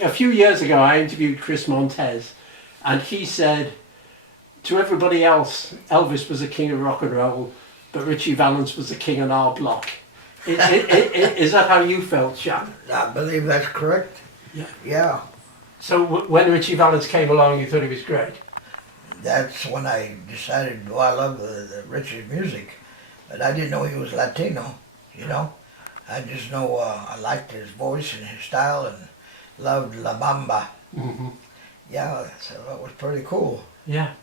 A few years ago, I interviewed Chris Montez, and he said to everybody else, Elvis was the king of rock and roll, but Richie Valens was the king on our block. Is that how you felt, Sean? I believe that's correct. Yeah. Yeah, So when Richie Valens came along, you thought he was great? that's when I decided, oh, I love the Richie's music, but I didn't know he was Latino, you know. I just know I liked his voice and his style and loved La Bamba. Mm-hmm. Yeah, so that was pretty cool. Yeah.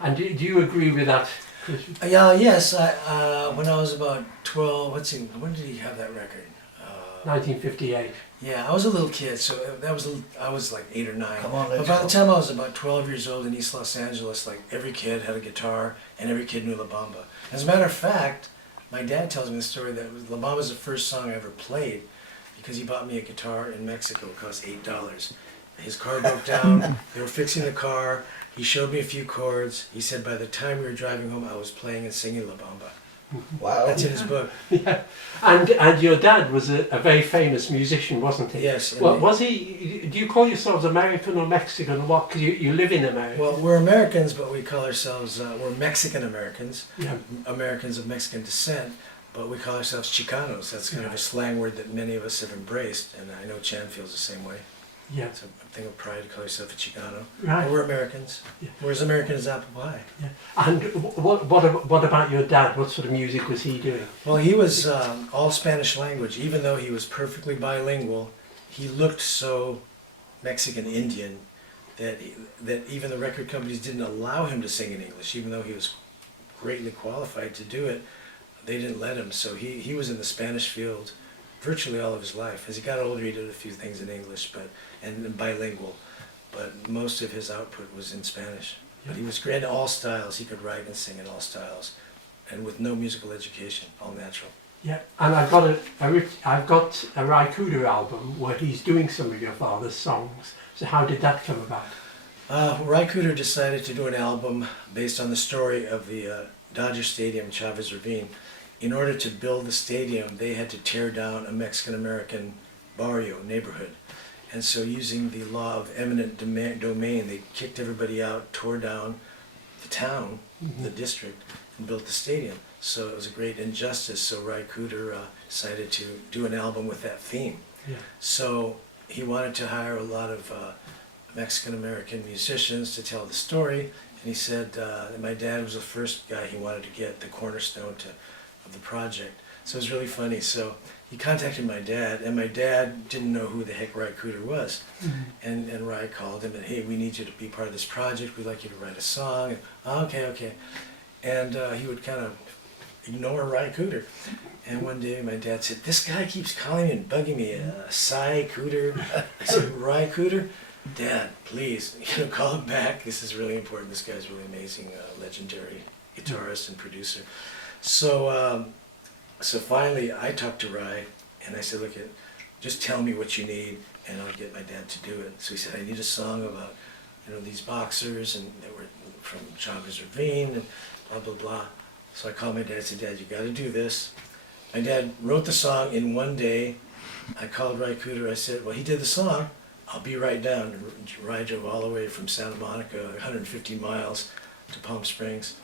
And do you agree with that, Chris? Yeah, yes. When I was about 12, when did he have that record? 1958. Yeah, I was a little kid, so I was like 8 or 9. Come on, But let's by go. the time I was about 12 years old in East Los Angeles, like every kid had a guitar and every kid knew La Bamba. As a matter of fact, my dad tells me the story that La Bamba was the first song I ever played because he bought me a guitar in Mexico. It cost $8. His car broke down. They were fixing the car. He showed me a few chords. He said by the time we were driving home, I was playing and singing La Bamba. Wow. That's in his book. Yeah. And your dad was a very famous musician, wasn't he? Yes. Well, was he? Do you call yourselves American or Mexican or what? Because you live in America. Well, we're Americans, but we call ourselves, we're Mexican Americans, Yeah. Americans of Mexican descent, but we call ourselves Chicanos. That's kind of a slang word that many of us have embraced, and I know Chan feels the same way. Yeah. It's a thing of pride to call yourself a Chicano. Right. But we're Americans. Yeah. We're as American as apple pie. Yeah. And what about your dad? What sort of music was he doing? Well, he was all Spanish language. Even though he was perfectly bilingual, he looked so Mexican Indian that even the record companies didn't allow him to sing in English, even though he was greatly qualified to do it. They didn't let him. So he was in the Spanish field virtually all of his life. As he got older, he did a few things in English, and bilingual, but most of his output was in Spanish. But he was great in all styles. He could write and sing in all styles, and with no musical education, all natural. Yeah. And I've got a Ry Cooder album where he's doing some of your father's songs. So how did that come about? Ry Cooder decided to do an album based on the story of the Dodger Stadium in Chavez Ravine. In order to build the stadium, they had to tear down a Mexican-American barrio, neighborhood. And so using the law of eminent domain, they kicked everybody out, tore down the town, the district, and built the stadium. So it was a great injustice. So Ry Cooder decided to do an album with that theme. Yeah. So he wanted to hire a lot of Mexican-American musicians to tell the story. And he said that my dad was the first guy he wanted to get, the cornerstone of the project. So it was really funny. So he contacted my dad, and my dad didn't know who the heck Ry Cooder was. Mm-hmm. And Ry called him and, hey, we need you to be part of this project. We'd like you to write a song. And, okay. And he would kind of ignore Ry Cooder. And one day my dad said, this guy keeps calling me and bugging me, Cy Cooder. I said, Ry Cooder? Dad, please, call him back. This is really important. This guy's really amazing, legendary guitarist and producer. So finally, I talked to Ry, and I said, look, just tell me what you need, and I'll get my dad to do it. So he said, I need a song about, these boxers, and they were from Chavez Ravine, and blah, blah, blah. So I called my dad and said, Dad, you got to do this. My dad wrote the song in one day. I called Ry Cooder. I said, well, he did the song. I'll be right down. And Ry drove all the way from Santa Monica, 150 miles, to Palm Springs,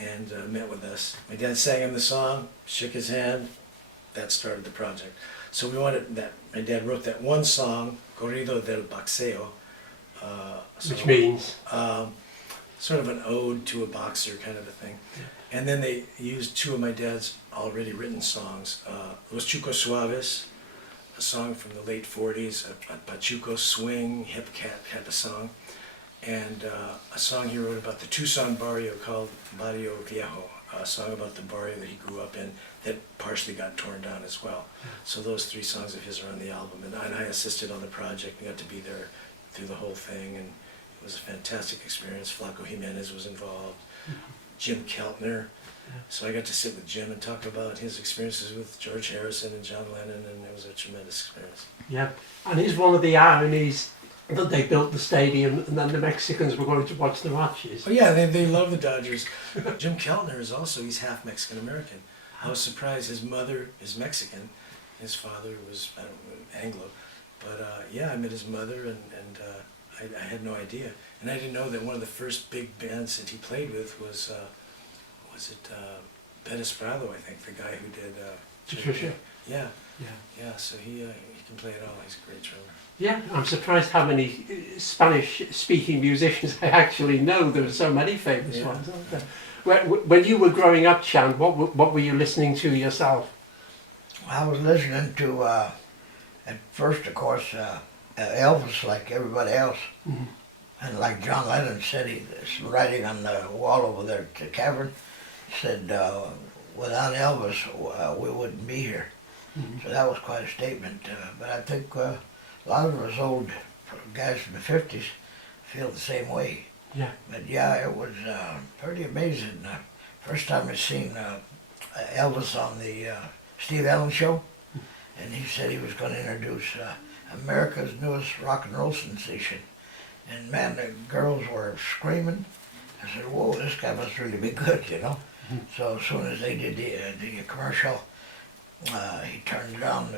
and met with us. My dad sang him the song, shook his hand. That started the project. So we wanted that. My dad wrote that one song, Corrido del Boxeo. Which means? Sort of an ode to a boxer kind of a thing. Yeah. And then they used two of my dad's already written songs, Los Chucos Suaves, a song from the late 40s, a Pachuco swing, hip cat type of song, and a song he wrote about the Tucson barrio called Barrio Viejo, a song about the barrio that he grew up in that partially got torn down as well. So those three songs of his are on the album, and I assisted on the project. We got to be there through the whole thing, and it was a fantastic experience. Flaco Jimenez was involved, Jim Keltner. So I got to sit with Jim and talk about his experiences with George Harrison and John Lennon, and it was a tremendous experience. Yeah, and is one of the ironies that they built the stadium and then the Mexicans were going to watch the matches. Oh yeah, they love the Dodgers. Jim Keltner is also, he's half Mexican American. I was surprised. His mother is Mexican, his father was, I don't know, Anglo, But yeah, I met his mother, and I had no idea. And I didn't know that one of the first big bands that he played with was it Bettis Bravo, I think, the guy who did... Patricia. Yeah, Yeah. yeah, so he can play it all. He's a great drummer. Yeah, I'm surprised how many Spanish-speaking musicians I actually know. There are so many famous ones, aren't there? When you were growing up, Chan, what were you listening to yourself? I was listening to, at first, of course, Elvis, like everybody else. Mm-hmm. And like John Lennon said, he's writing on the wall over there at the cavern, said, without Elvis, we wouldn't be here. Mm-hmm. So that was quite a statement. But I think a lot of us old guys from the 50s feel the same way. Yeah. But yeah, it was pretty amazing. First time I seen Elvis on the Steve Allen show, and he said he was going to introduce America's newest rock and roll sensation. And man, the girls were screaming. I said, whoa, this guy must really be good, you know? Mm-hmm. So as soon as they did the commercial, he turned it on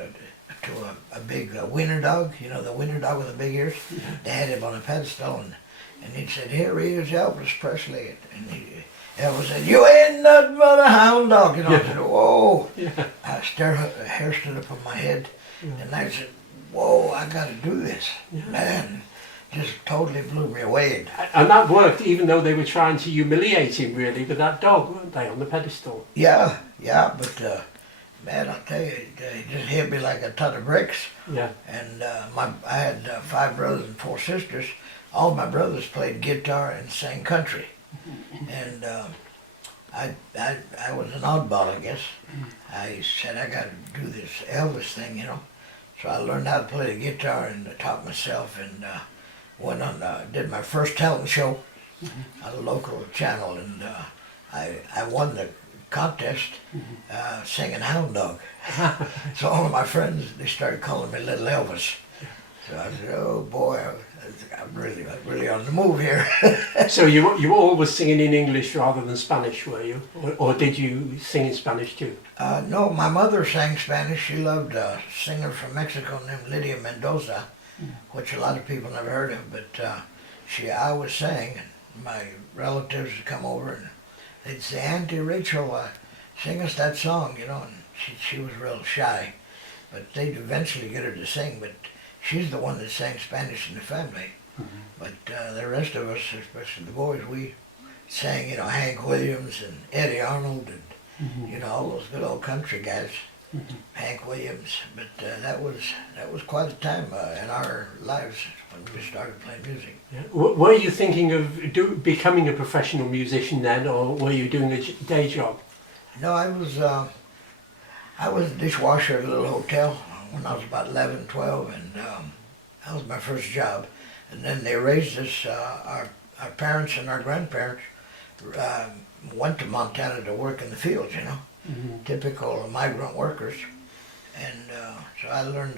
to a big wiener dog, you know, the wiener dog with the big ears. Yeah. They had him on a pedestal, and he said, here he is, Elvis Presley. And Elvis said, you ain't nothing but a hound dog. You know, I said, whoa. Yeah. The hair stood up on my head, Yeah. and I said, whoa, I got to do this. Yeah. Man, just totally blew me away. And that worked, even though they were trying to humiliate him, really, with that dog, weren't they, on the pedestal? Yeah, but man, I'll tell you, he just hit me like a ton of bricks. Yeah. And I had 5 brothers and 4 sisters. All my brothers played guitar and sang country. And I was an oddball, I guess. I said, I got to do this Elvis thing, you know. So I learned how to play the guitar and taught myself, and went on, did my first talent show on a local channel, and I won the contest singing Hound Dog. So all of my friends, they started calling me Little Elvis. So I said, oh boy, I'm really on the move here. So you were always singing in English rather than Spanish, were you? Or did you sing in Spanish too? No, my mother sang Spanish. She loved a singer from Mexico named Lydia Mendoza, which a lot of people never heard of, but I always sang, and my relatives would come over and they'd say, Auntie Rachel, sing us that song, you know, and she was real shy, but they'd eventually get her to sing, but she's the one that sang Spanish in the family. But the rest of us, especially the boys, we sang, you know, Hank Williams and Eddie Arnold and, you know, all those good old country guys. Hank Williams, but that was quite a time in our lives when we started playing music. Yeah. Were you thinking of becoming a professional musician then, or were you doing a day job? No, I was a dishwasher at a little hotel when I was about 11, 12, and that was my first job. And then they raised us, our parents and our grandparents went to Montana to work in the fields, you know. Typical migrant workers, and so I learned.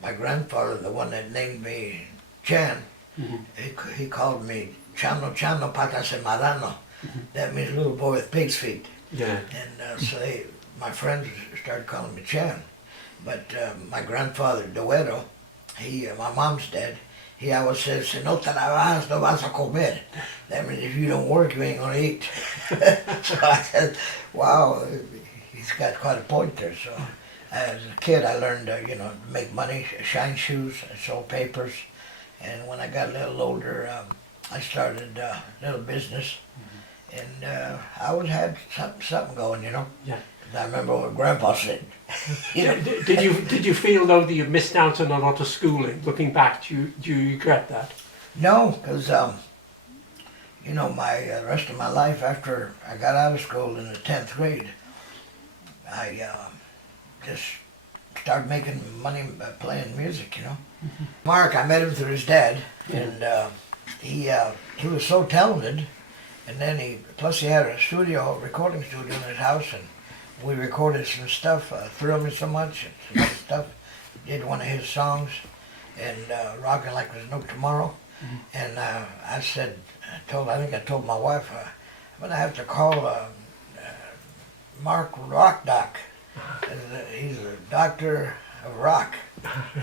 My grandfather, the one that named me Chan, he called me Chano Chano Patas and Marano. That means little boy with pig's feet. Yeah. And so my friends started calling me Chan. But my grandfather, Guerrero, my mom's dad, he always says, si no trabajas, no vas a comer. That means if you don't work, you ain't gonna eat. So I said, wow, he's got quite a point there. So as a kid, I learned, you know, to make money, shine shoes, I sold papers. And when I got a little older, I started a little business. And I always had something going, you know. Yeah. I remember what Grandpa said. You know? Did you feel though that you missed out on a lot of schooling? Looking back, do you regret that? No, because you know, my rest of my life after I got out of school in the 10th grade, I just started making money playing music, you know. Mark, I met him through his dad, and he was so talented, and then plus he had a recording studio in his house, and we recorded some stuff, Thrilled Me So Much, and some other stuff. Did one of his songs, and Rockin' Like There's No Tomorrow. And I said, I think I told my wife, I'm gonna have to call Mark Rock Doc. He's a doctor of rock.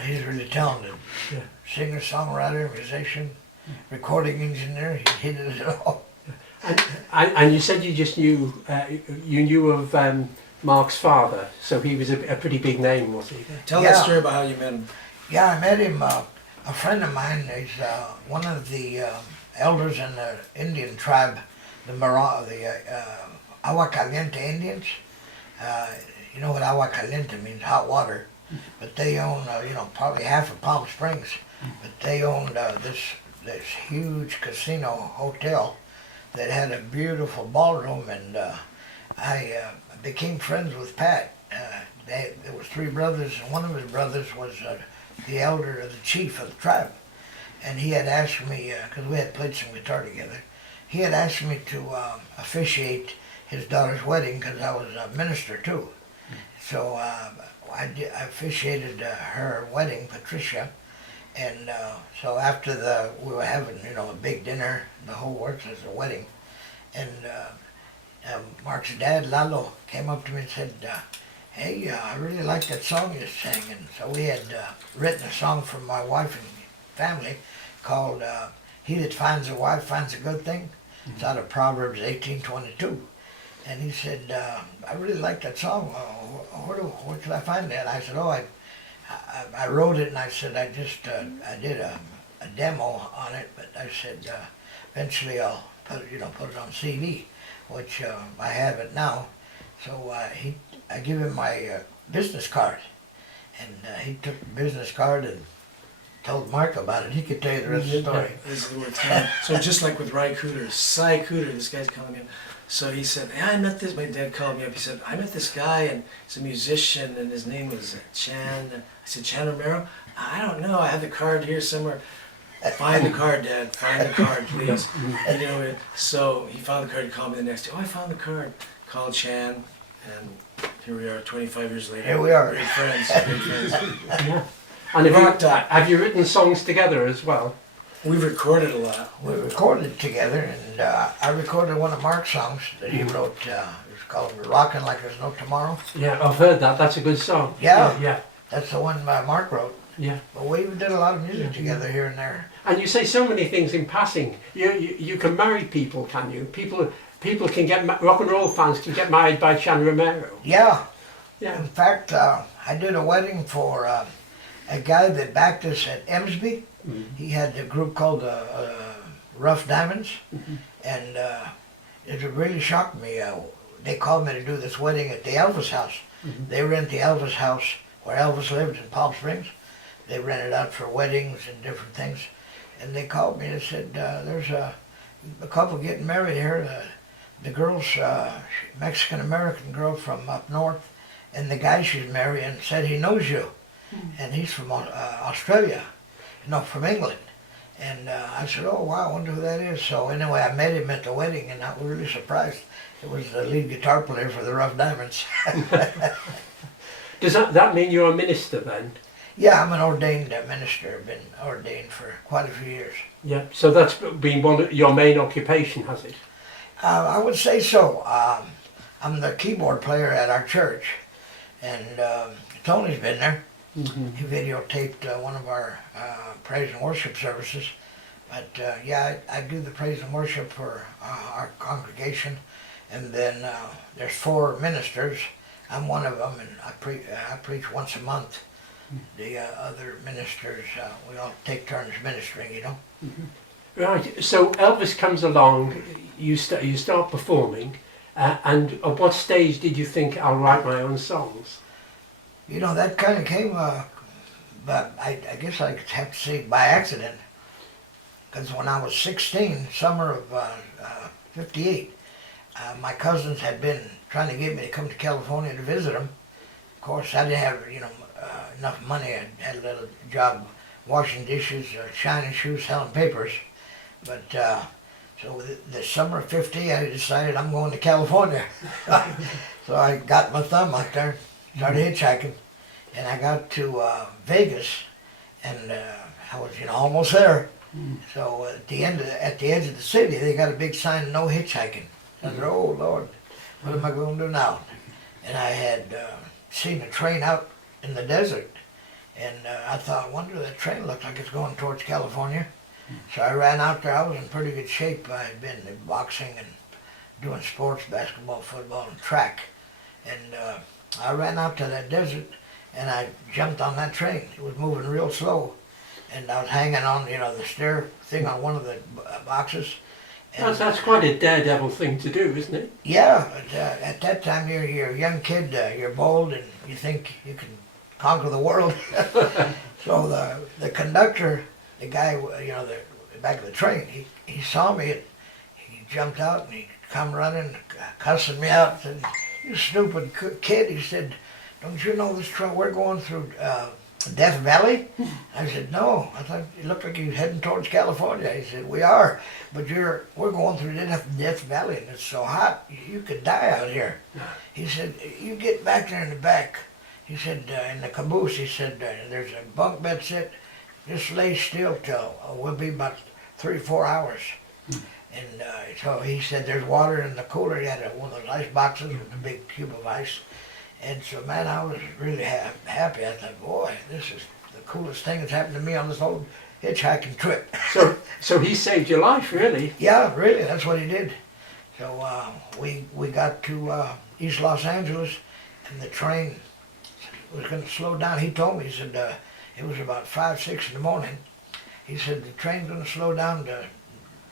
He's really talented. Yeah. Singer, songwriter, musician, recording engineer. He did it all. And you said you just knew you knew of Mark's father, so he was a pretty big name, was he? Tell Yeah. that story about how you met him. Yeah, I met him. A friend of mine is one of the elders in the Indian tribe, the Agua Caliente Indians. You know what Agua Caliente means, hot water. But they own, probably half of Palm Springs. But they owned this huge casino hotel that had a beautiful ballroom, and I became friends with Pat. There was three brothers, and one of his brothers was the elder of the chief of the tribe. And he had asked me, because we had played some guitar together, he had asked me to officiate his daughter's wedding because I was a minister too. So I officiated her wedding, Patricia, and so after we were having, a big dinner, the whole works as a wedding, and Mark's dad, Lalo, came up to me and said, hey, I really like that song you sang. And so we had written a song for my wife and family called He That Finds a Wife Finds a Good Thing. It's out of Proverbs 18:22. And he said, I really like that song. Where could I find that? I said, I wrote it, and I said, I did a demo on it, but I said, eventually I'll put it on CD, which I have it now. So I give him my business card, and he took the business card and told Mark about it. He could tell you the rest of the story. This is where it's going. So just like with Ry Cooter, Cy Cooter, this guy's calling in. So he said, I met this, my dad called me up, he said, I met this guy, and he's a musician, and his name was Chan. I said, Chan Romero? I don't know, I have the card here somewhere. Find the card, Dad, find the card, please. So he found the card, he called me the next day, I found the card. Called Chan, and here we are 25 years later. Here we are. Great friends, great friends. Yeah. And have you written songs together as well? We've recorded a lot. We recorded together, and I recorded one of Mark's songs that he wrote. It's called Rockin' Like There's No Tomorrow. Yeah, I've heard that. That's a good song. Yeah. That's the one Mark wrote. Yeah. But we did a lot of music together here and there. And you say so many things in passing. You can marry people, can you? People can get, rock and roll fans can get married by Chan Romero. Yeah. Yeah. In fact, I did a wedding for a guy that backed us at Emsby. Mm-hmm. He had a group called Rough Diamonds, and it really shocked me. They called me to do this wedding at the Elvis house. Mm-hmm. They rent the Elvis house where Elvis lived in Palm Springs. They rent it out for weddings and different things. And they called me and said, there's a couple getting married here. The girl's Mexican-American girl from up north, and the guy she's marrying said he knows you, and he's from Australia, no, from England. And I said, oh wow, I wonder who that is. So anyway, I met him at the wedding, and I was really surprised. It was the lead guitar player for the Rough Diamonds. Does that mean you're a minister then? Yeah, I'm an ordained minister. I've been ordained for quite a few years. Yeah, so that's been one of your main occupation, has it? I would say so. I'm the keyboard player at our church, and Tony's been there. Mm-hmm. He videotaped one of our praise and worship services. But yeah, I do the praise and worship for our congregation, and then there's 4 ministers. I'm one of them, and I preach once a month. The other ministers, we all take turns ministering, you know. Mm-hmm. Right, so Elvis comes along, you start performing, and at what stage did you think, I'll write my own songs? You know, that kind of came, but I guess I have to say by accident, because when I was 16, summer of 58, my cousins had been trying to get me to come to California to visit them. Of course, I didn't have, enough money. I had a little job washing dishes, shining shoes, selling papers. But so the summer of 50, I decided I'm going to California. So I got my thumb out there, started hitchhiking, and I got to Vegas, and I was almost there. So at the edge of the city, they got a big sign, no hitchhiking. I said, oh Lord, what am I going to do now? And I had seen a train out in the desert, And I thought, wonder that train looks like it's going towards California. So I ran out there. I was in pretty good shape. I had been in boxing and doing sports, basketball, football, and track. And I ran out to that desert and I jumped on that train. It was moving real slow. And I was hanging on, the stair thing on one of the boxes. And That's quite a daredevil thing to do, isn't it? yeah, but, at that time you're a young kid, you're bold and you think you can conquer the world. So the conductor, the guy, the back of the train, he saw me and he jumped out and he come running, cussing me out. Said, "You stupid kid," he said, "don't you know this train, we're going through Death Valley?" I said, "No, I thought it looked like you were heading towards California." He said, "We are, but we're going through Death Valley and it's so hot, you could die out here." He said, "You get back there in the back." He said, "In the caboose," he said, "there's a bunk bed set, just lay still till we'll be about 3-4 hours." And so he said, "There's water in the cooler." He had one of those ice boxes with a big cube of ice. And so, man, I was really happy. I thought, boy, this is the coolest thing that's happened to me on this whole hitchhiking trip. So he saved your life, really. Yeah, really, that's what he did. So we got to East Los Angeles, and the train was going to slow down. He told me, he said, it was about 5, 6 in the morning. He said, the train's going to slow down to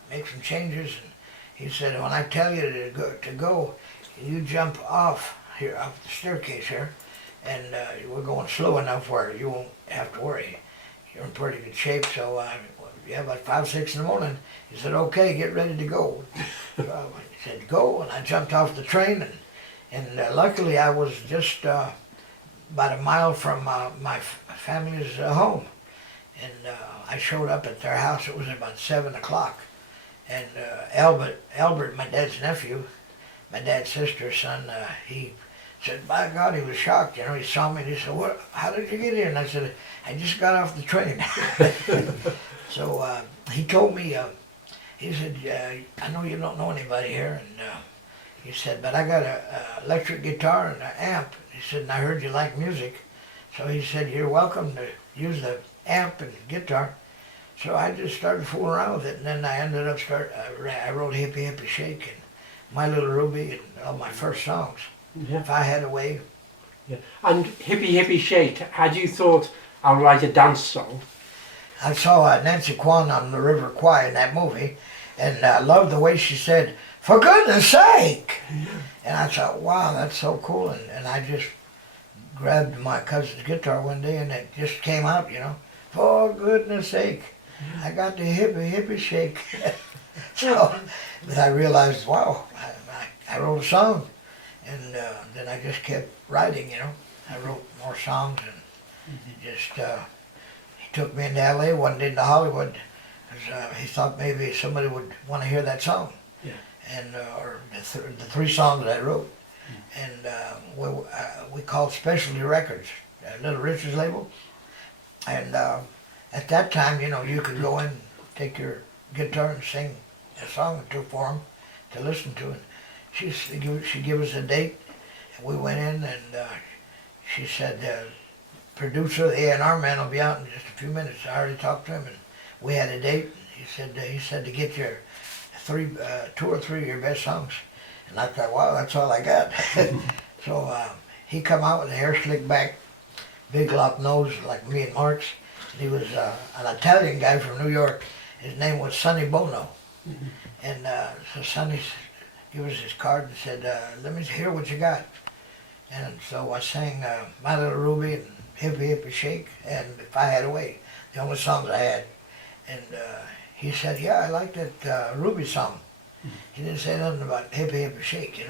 make some changes. And he said, when I tell you to go, you jump off here, off the staircase here, and we're going slow enough where you won't have to worry. You're in pretty good shape. So yeah, about 5, 6 in the morning, he said, "Okay, get ready to go." So he said, "Go," and I jumped off the train, and luckily I was just about a mile from my family's home. And I showed up at their house. It was about 7 o'clock. And Albert, my dad's nephew, my dad's sister's son, he said, by God, he was shocked. He saw me and he said, "What? How did you get here?" And I said, "I just got off the train." So he told me, he said, "I know you don't know anybody here." And he said, "But I got an electric guitar and an amp." He said, "And I heard you like music." So he said, "You're welcome to use the amp and guitar." So I just started fooling around with it, and then I ended up I wrote "Hippy Hippy Shake" and "My Little Ruby" and all my first songs. Yeah. If I Had a Way. Yeah. And Hippy Hippy Shake, had you thought, I'll write a dance song? I saw Nancy Kwan on the River Kwai in that movie, and I loved the way she said, "For goodness sake!" And I thought, wow, that's so cool. And I just grabbed my cousin's guitar one day, and it just came out, "For goodness sake, I got the hippy hippy shake." So but I realized, wow, I wrote a song. And then I just kept writing, I wrote more songs, and just, he took me into LA, wanted into Hollywood, because he thought maybe somebody would want to hear that song. Yeah. And, or the 3 songs that I wrote. And we called Specialty Records, Little Richard's label. And at that time, you could go in, take your guitar and sing a song or two for them to listen to it. She gave us a date, and we went in, and she said, "Producer, the A&R man will be out in just a few minutes." I already talked to him, and we had a date. He said to get your 2 or 3 of your best songs, and I thought, wow, that's all I got. So he come out with a hair slicked back, big lock nose like me and Mark's. And he was an Italian guy from New York. His name was Sonny Bono, and so Sonny gave us his card and said, "Let me hear what you got." And so I sang "My Little Ruby" and "Hippy Hippy Shake" and "If I Had a Way," the only songs I had. And he said, "Yeah, I like that Ruby song." He didn't say nothing about "Hippy Hippy Shake,"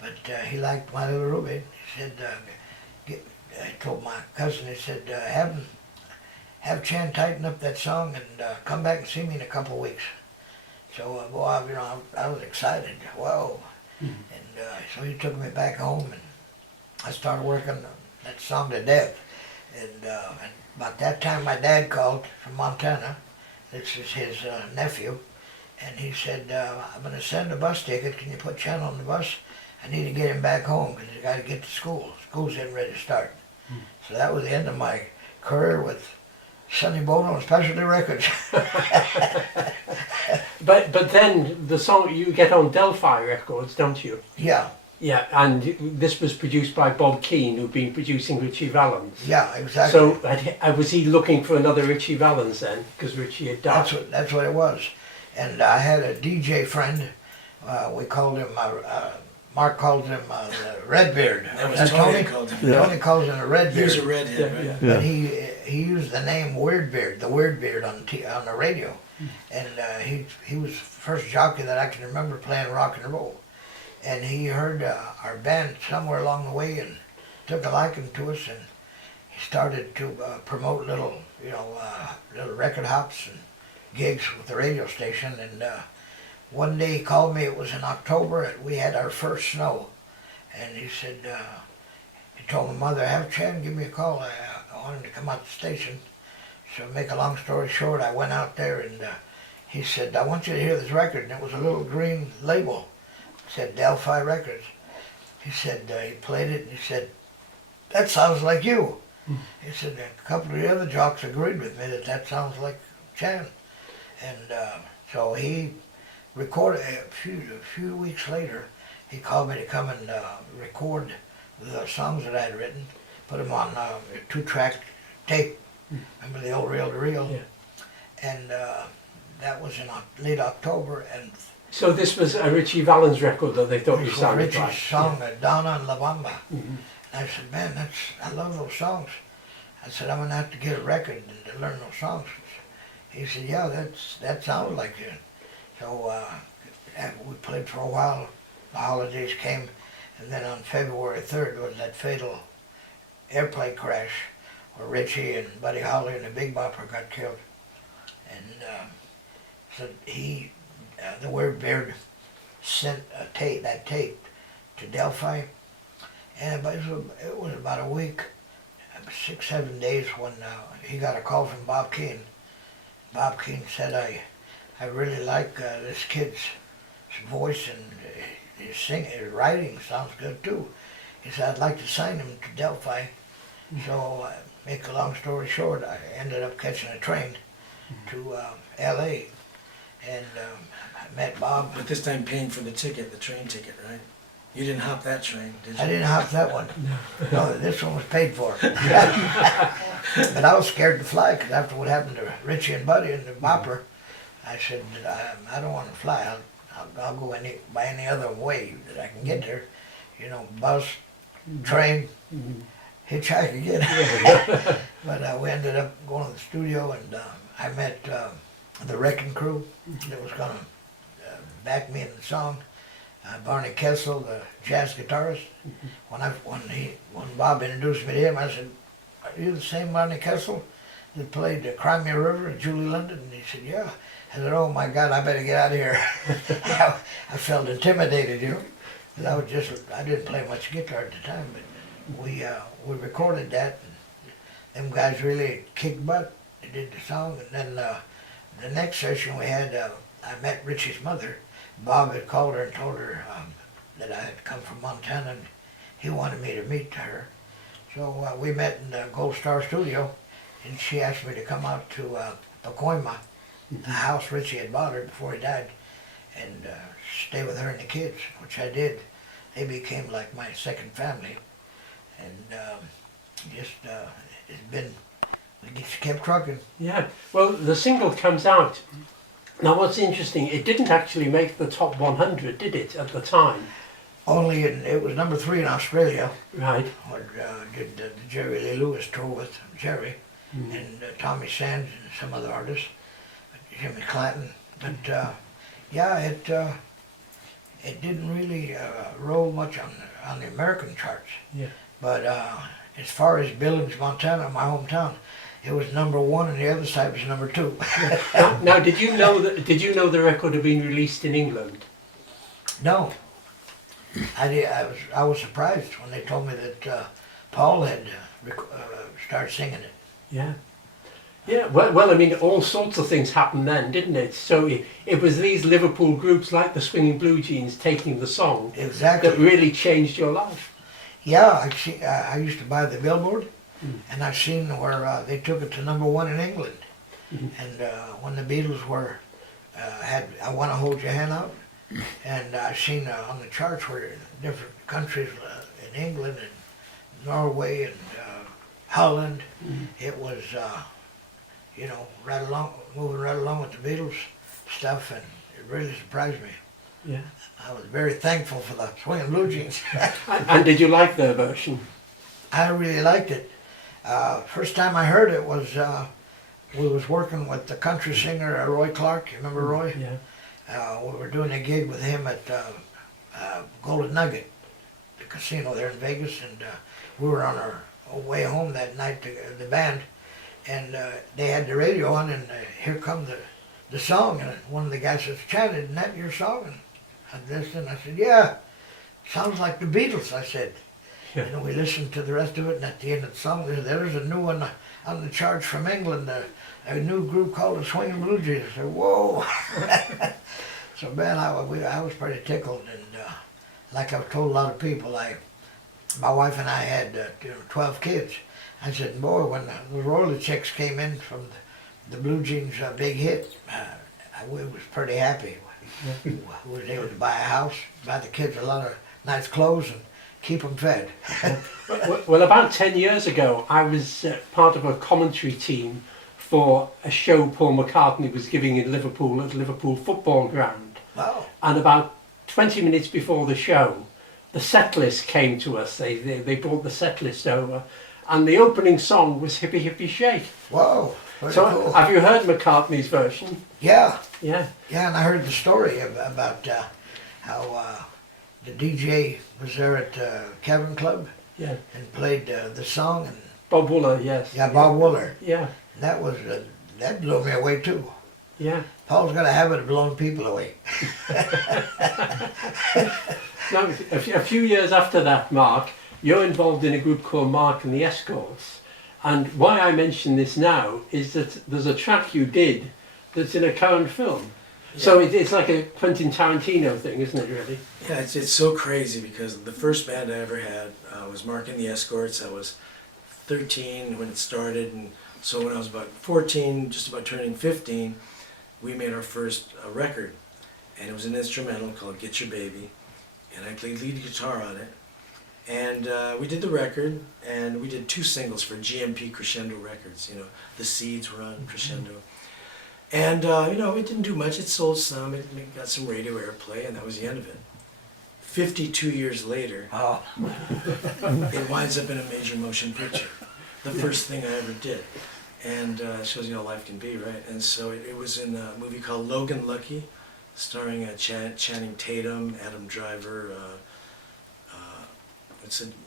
But he liked "My Little Ruby." He said, I told my cousin, he said, have Chan tighten up that song and come back and see me in a couple of weeks. So, boy, I was excited. Whoa. And so he took me back home, and I started working on that song to death. And about that time, my dad called from Montana. This is his nephew. And he said, "I'm going to send a bus ticket. Can you put Chan on the bus? I need to get him back home because he's got to get to school. School's getting ready to start." So that was the end of my career with Sonny Bono and Specialty Records. But then the song you get on Delphi Records, don't you? Yeah, Yeah, and this was produced by Bob Keane, who'd been producing Richie Valens. yeah, exactly. So was he looking for another Richie Valens then? Because Richie had died. That's what it was. And I had a DJ friend. We called him. Mark called him the Redbeard. That was Tony called him. Tony calls him a Redbeard. He was a redhead, right? Yeah. But he used the name Weirdbeard, the Weirdbeard on the radio, and he was the first jockey that I can remember playing rock and roll, and he heard our band somewhere along the way and took a liking to us, and he started to promote little record hops and gigs with the radio station, and one day he called me. It was in October, and we had our first snow, and he said. He told my mother, have Chan give me a call. I wanted to come out to the station. So make a long story short, I went out there and he said, I want you to hear this record. And it was a little green label. It said Delphi Records. He said, he played it and he said, that sounds like you. He said, a couple of the other jocks agreed with me that sounds like Chan. And so he recorded, a few weeks later, he called me to come and record the songs that I had written, put them on a 2-track tape. Remember the old reel-to-reel? Yeah. And that was in late October. And So this was a Richie Valens record that they thought you this was sounded Richie's like. song, Donna and La Bamba. Mhm. And I said, man, I love those songs. I said, I'm gonna have to get a record and to learn those songs. He said, yeah, that sounds like it. So we played for a while. The holidays came. And then on February 3rd was that fatal airplane crash where Richie and Buddy Holly and the Big Bopper got killed. And so the Weirdbeard sent that tape to Delphi. And it was about a week, 6-7 days when he got a call from Bob Keane. Bob Keane said, I really like this kid's voice and his writing sounds good too. He said, I'd like to sign him to Delphi. So, make a long story short, I ended up catching a train to L.A. and I met Bob. But this time paying for the ticket, the train ticket, right? You didn't hop that train, did you? I didn't hop that one. No, this one was paid for. But I was scared to fly because after what happened to Richie and Buddy and the Bopper, I said, I don't want to fly. I'll go by any other way that I can get there. You know, bus, train, hitchhike again. But we ended up going to the studio and I met the Wrecking Crew that was going to back me in the song. Barney Kessel, the jazz guitarist. When Bob introduced me to him, I said, "Are you the same Barney Kessel that played Cry Me a River and Julie London?" And he said, "Yeah." I said, "Oh my God, I better get out of here." I felt intimidated, you know. And I didn't play much guitar at the time, but we recorded that. And them guys really kicked butt. They did the song, and then the next session we had, I met Richie's mother. Bob had called her and told her that I had come from Montana and he wanted me to meet her. So we met in the Gold Star studio and she asked me to come out to Pacoima, the house Richie had bought her before he died, and stay with her and the kids, which I did. They became like my second family. And it just kept trucking. Yeah, well, the single comes out. Now, what's interesting, it didn't actually make the top 100, did it, at the time? It was number 3 in Australia. Right. Or did the Jerry Lee Lewis tour with Jerry and Tommy Sands and some other artists, Jimmy Clanton. But yeah, it didn't really roll much on the American charts. Yeah. But as far as Billings, Montana, my hometown, it was number 1, and the other side was number 2. Now, did you know the record had been released in England? No, I was surprised when they told me that Paul had started singing it. Yeah. Yeah, well, I mean, all sorts of things happened then, didn't it? So it was these Liverpool groups like the Swinging Blue Jeans taking the song Exactly. that really changed your life. Yeah, I used to buy the Billboard, and I seen where they took it to #1 in England. And when the Beatles were had "I Want to Hold Your Hand Out," and I seen on the charts where different countries in England and Norway and Holland, it was right along, moving right along with the Beatles stuff, and it really surprised me. Yeah. I was very thankful for the Swinging Blue Jeans. And did you like their version? I really liked it. First time I heard it was we was working with the country singer Roy Clark. You remember Roy? Yeah. We were doing a gig with him at Golden Nugget, the casino there in Vegas, and we were on our way home that night, the band, and they had the radio on, and here come the song, and one of the guys says, "Chad, isn't that your song?" And I listened, I said, "Yeah, sounds like the Beatles," I said. Yeah. And we listened to the rest of it, and at the end of the song, there's a new one on the charts from England, a new group called the Swinging Blue Jeans. I said, "Whoa!" So man, I was pretty tickled, and like I've told a lot of people, my wife and I had 12 kids. I said, "Boy, when the royalty checks came in from the Blue Jeans big hit, I was pretty happy. We was able to buy a house, buy the kids a lot of nice clothes, and keep them fed." Well, about 10 years ago, I was part of a commentary team for a show Paul McCartney was giving in Liverpool at Liverpool football ground. Wow. And about 20 minutes before the show, the set list came to us. They brought the set list over, and the opening song was Hippy Hippy Shake. Whoa. Very So cool. have you heard McCartney's version? Yeah. Yeah. Yeah, and I heard the story about how the DJ was there at Cavern Club Yeah. and played the song, and Bob Wooler, yes. yeah, Bob Wooler. Yeah. That was that blew me away too. Yeah. Paul's got a habit of blowing people away. Now, a few years after that, Mark, you're involved in a group called Mark and the Escorts. And why I mention this now is that there's a track you did that's in a current film. So it's like a Quentin Tarantino thing, isn't it, really? Yeah, it's so crazy because the first band I ever had was Mark and the Escorts. I was 13 when it started, and so when I was about 14, just about turning 15, we made our first record, and it was an instrumental called "Get Your Baby," and I played lead guitar on it. And we did the record, and we did 2 singles for GMP Crescendo Records. You know, The Seeds were on Crescendo. And, it didn't do much. It sold some. It got some radio airplay, and that was the end of it. 52 years later, Oh, it winds up in a major motion picture. The first thing I ever did. And it shows you how life can be, right? And so it was in a movie called Logan Lucky, starring Channing Tatum, Adam Driver,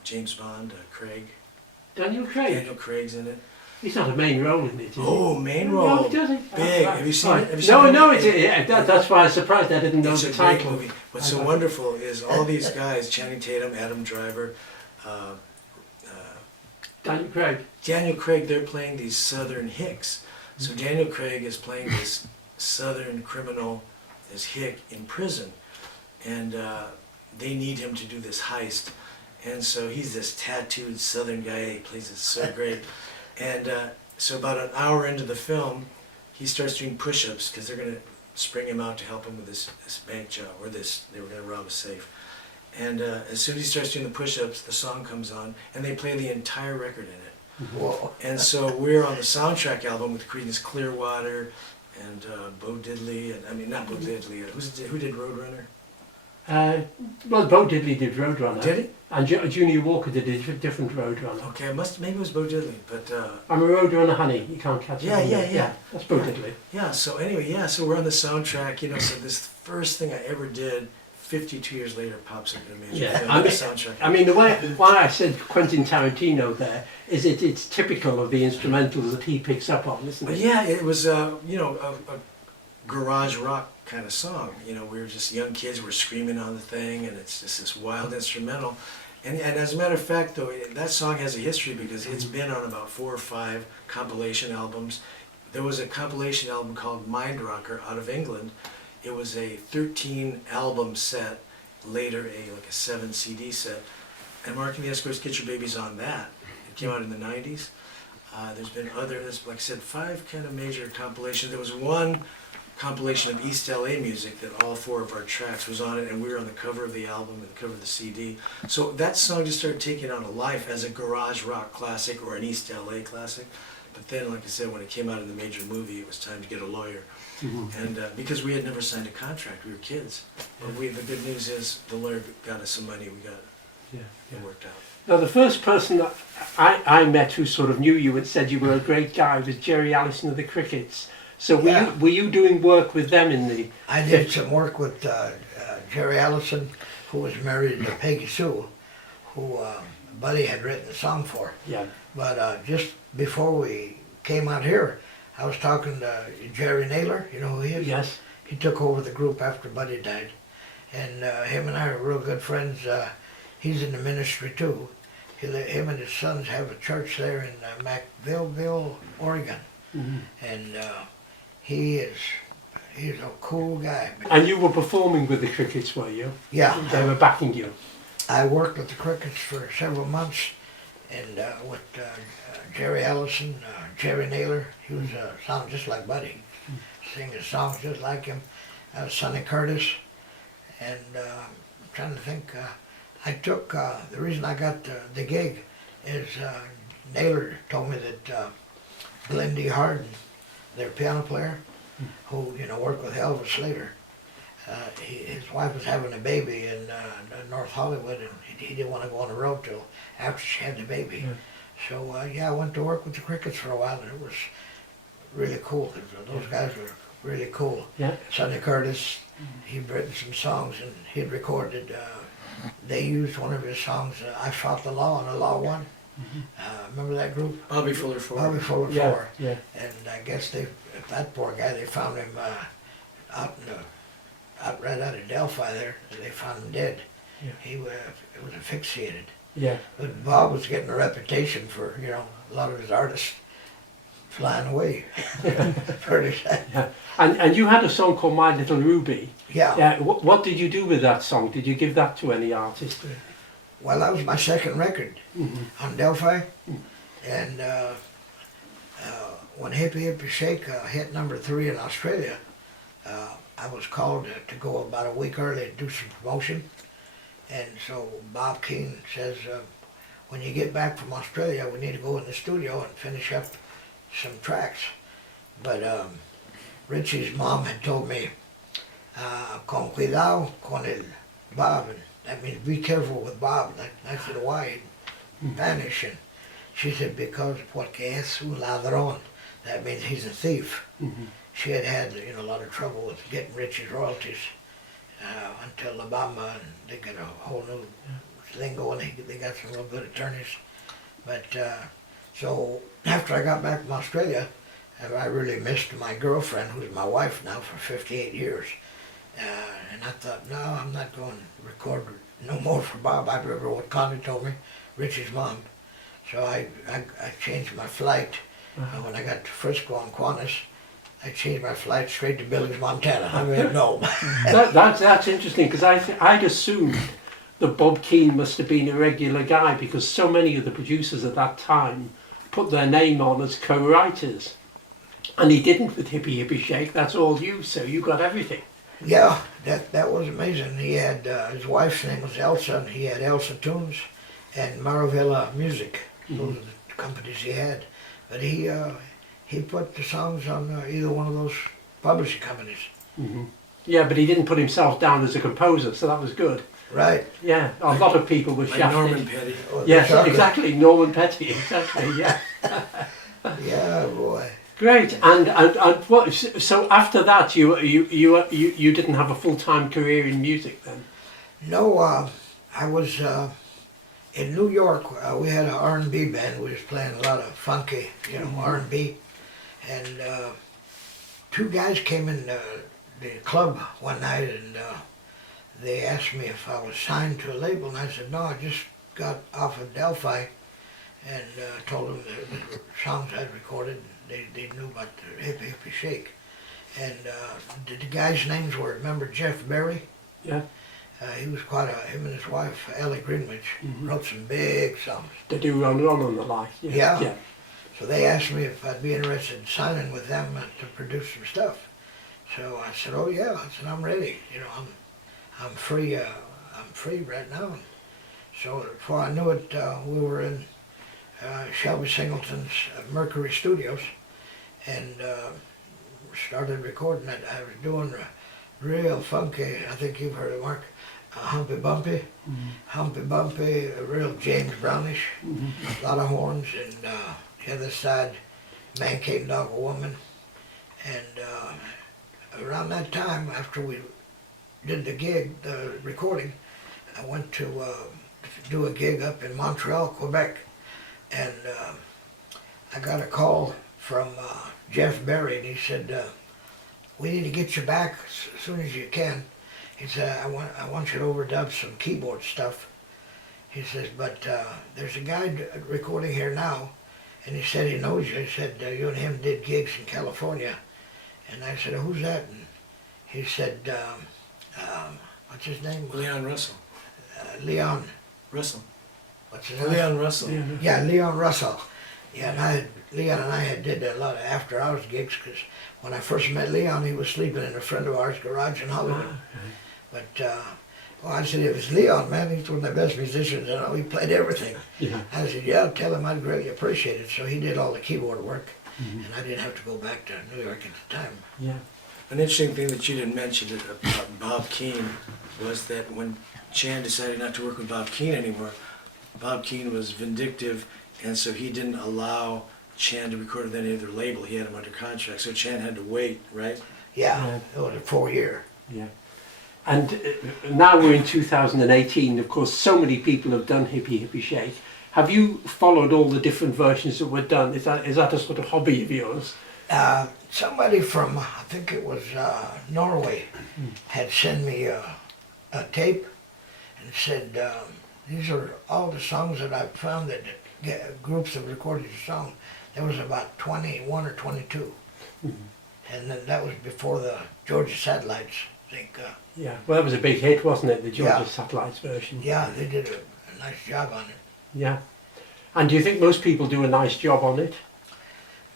James Bond, Craig. Daniel Craig. Daniel Craig's in it. He's not a main role in it, is he? Oh, main No, role. does he? Big. Right. Have you seen Right. it? Have you seen it? No, that's why I was surprised I didn't know It's the a great title. movie. What's so wonderful is all these guys, Channing Tatum, Adam Driver, Daniel Craig. Daniel Craig, they're playing these Southern hicks. So Daniel Craig is playing this Southern criminal, this hick, in prison. And they need him to do this heist. And so he's this tattooed Southern guy. He plays it so great. And so about an hour into the film, he starts doing push-ups because they're going to spring him out to help him with this bank job, or they were going to rob a safe. And as soon as he starts doing the push-ups, the song comes on, and they play the entire record in it. whoa. And so we're on the soundtrack album with Creedence Clearwater and Bo Diddley, and I mean not Bo Diddley. Who did Roadrunner? Well, Bo Diddley did Roadrunner. Did he? And Junior Walker did a different Roadrunner. Okay, maybe it was Bo Diddley, but I'm a Roadrunner, honey. You can't catch Yeah, me. yeah. That's Bo Diddley. yeah. So anyway, so we're on the soundtrack. So this first thing I ever did, 52 years later, pops up in a major film on the soundtrack. I mean, why I said Quentin Tarantino there is it's typical of the instrumentals that he picks up on, isn't But it? yeah, it was a garage rock kind of song. We were just young kids, we're screaming on the thing, and it's just this wild instrumental. And as a matter of fact, though, that song has a history because it's been on about 4 or 5 compilation albums. There was a compilation album called Mind Rocker out of England. It was a 13 album set, later a 7 CD set. And Mark and the Escorts, Get Your Baby's on that. came out in the 90s. There's been there's, like I said, 5 kind of major compilations. There was one compilation of East LA music that all 4 of our tracks was on it, and we were on the cover of the album and the cover of the CD. So that song just started taking on a life as a garage rock classic or an East LA classic. But then, like I said, when it came out in the major movie, it was time to get a lawyer. And because we had never signed a contract, we were kids. But the good news is the lawyer got us some money. We got it worked out. Now, the first person that I met who sort of knew you and said you were a great guy was Jerry Allison of the Crickets. So were you doing work with them in the... I did some work with Jerry Allison, who was married to Peggy Sue, who Buddy had written a song for. Yeah. But just before we came out here, I was talking to Jerry Naylor, you know who he is? Yes. He took over the group after Buddy died. And him and I are real good friends. He's in the ministry too. Him and his sons have a church there in McVilleville, Oregon. And he's a cool guy. And you were performing with the Crickets, were you? Yeah. They were backing you. I worked with the Crickets for several months, and with Jerry Allison, Jerry Naylor. He was sounded just like Buddy, sing his songs just like him. Sonny Curtis, and I'm trying to think. I took the reason I got the gig is Naylor told me that Glenn D. Harden, their piano player, who worked with Elvis later. His wife was having a baby in North Hollywood, and he didn't want to go on the road till after she had the baby. So I went to work with the Crickets for a while, and it was really cool. Those guys were really cool. Yeah. Sonny Curtis, he'd written some songs, and he'd recorded. They used one of his songs, "I Fought the Law," and the Law won. Remember that group? Bobby Fuller 4. Bobby Fuller Yeah. 4. Yeah. And I guess that poor guy, they found him out right out of Delphi there. They found him dead. Yeah. He was asphyxiated. Yeah. But Bob was getting a reputation for a lot of his artists flying away. Pretty sad. Yeah. And you had a song called My Little Ruby. Yeah. What did you do with that song? Did you give that to any artist? Well, that was my second record on Delphi, and when Hippy Hippy Shake hit number 3 in Australia, I was called to go about a week early to do some promotion. And so Bob Keane says, when you get back from Australia, we need to go in the studio and finish up some tracks. But Richie's mom had told me, con cuidado con el Bob, and that means be careful with Bob. That's the Y in Spanish. And she said, because porque es un ladrón, that means he's a thief. She had a lot of trouble with getting Richie's royalties until Alabama, and they got a whole new thing going. They got some real good attorneys. But so after I got back from Australia, I really missed my girlfriend, who's my wife now for 58 years. And I thought, no, I'm not going to record no more for Bob. I remember what Connie told me, Richie's mom. So I changed my flight. And when I got to Frisco on Qantas, I changed my flight straight to Billings, Montana. I mean, no. That's interesting, because I'd assumed that Bob Keane must have been a regular guy, because so many of the producers at that time put their name on as co-writers. And he didn't with Hippy Hippy Shake. That's all you, so you got everything. Yeah, that was amazing. He had, his wife's name was Elsa, and he had Elsa Tunes and Maravilla Music. Those are the companies he had. But he put the songs on either one of those publishing companies. Yeah, but he didn't put himself down as a composer, so that was good. Right. Yeah, a lot of people were Like shafted. Norman Petty. Yes, exactly, Norman Petty, exactly, yeah. Yeah, boy. Great, and what? So after that, you didn't have a full-time career in music then? No, I was in New York. We had an R&B band. We was playing a lot of funky, R&B, and 2 guys came in the club one night, and they asked me if I was signed to a label, and I said no. I just got off of Delphi, and told them the songs I'd recorded. They knew about the Hippy Hippy Shake. And the guys' names were, remember Jeff Berry? Yeah. He was quite him and his wife, Ellie Greenwich, wrote some big songs. They do Run Run and the like. Yeah. Yeah. So they asked me if I'd be interested in signing with them to produce some stuff. So I said, oh yeah. I said, I'm ready. You know, I'm free. I'm free right now. So before I knew it, we were in Shelby Singleton's Mercury Studios, and started recording it. I was doing real funky. I think you've heard of Mark. Humpy Bumpy, Humpy Bumpy, a real James Brownish, a lot of horns, and the other side, Man Came Dog a Woman. And around that time, after we did the gig, the recording, I went to do a gig up in Montreal, Quebec, and I got a call from Jeff Berry, and he said, we need to get you back as soon as you can. He said, I want you to overdub some keyboard stuff. He says, but there's a guy recording here now, and he said he knows you. He said, you and him did gigs in California. And I said, who's that? And he said, what's his name? Leon Russell. Leon. Russell. What's his name? Leon Russell. Yeah, Leon Russell. Yeah, and Leon and I did a lot of after-hours gigs, because when I first met Leon, he was sleeping in a friend of ours' garage in Hollywood. But well, I said, it was Leon, man. He's one of the best musicians. You know, he played everything. Yeah. I said, yeah, tell him I'd greatly appreciate it. So he did all the keyboard work, and I didn't have to go back to New York at the time. Yeah. An interesting thing that you didn't mention about Bob Keane was that when Chan decided not to work with Bob Keane anymore, Bob Keane was vindictive, and so he didn't allow Chan to record with any other label. He had him under contract, so Chan had to wait, right? Yeah, it was a 4-year. Yeah. And now we're in 2018. Of course, so many people have done Hippy Hippy Shake. Have you followed all the different versions that were done? Is that a sort of hobby of yours? Somebody from, I think it was Norway, had sent me a tape and said, these are all the songs that I've found that groups have recorded the song. There was about 21 or 22. And then that was before the Georgia Satellites, I think. Yeah, well, that was a big hit, wasn't it? The Georgia Yeah. Satellites version. Yeah, they did a nice job on it. Yeah. And do you think most people do a nice job on it?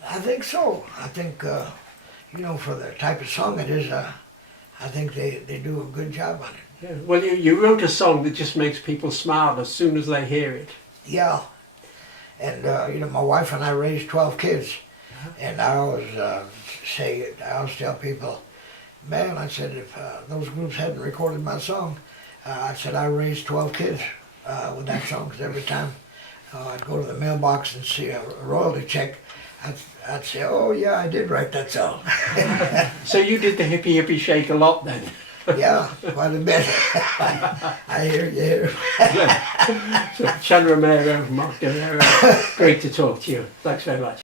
I think so. I think, you know, for the type of song it is, I think they do a good job on it. Yeah. Well, you wrote a song that just makes people smile as soon as they hear it. Yeah. And, you know, my wife and I raised 12 kids. And I always I always tell people, man, I said, if those groups hadn't recorded my song, I said I raised 12 kids with that song, because every time I'd go to the mailbox and see a royalty check, I'd say, oh yeah, I did write that song. So you did the Hippy Hippy Shake a lot then? Yeah, quite a bit. I hear you. So, Chan Romero, Mark Guerrero, great to talk to you. Thanks very much.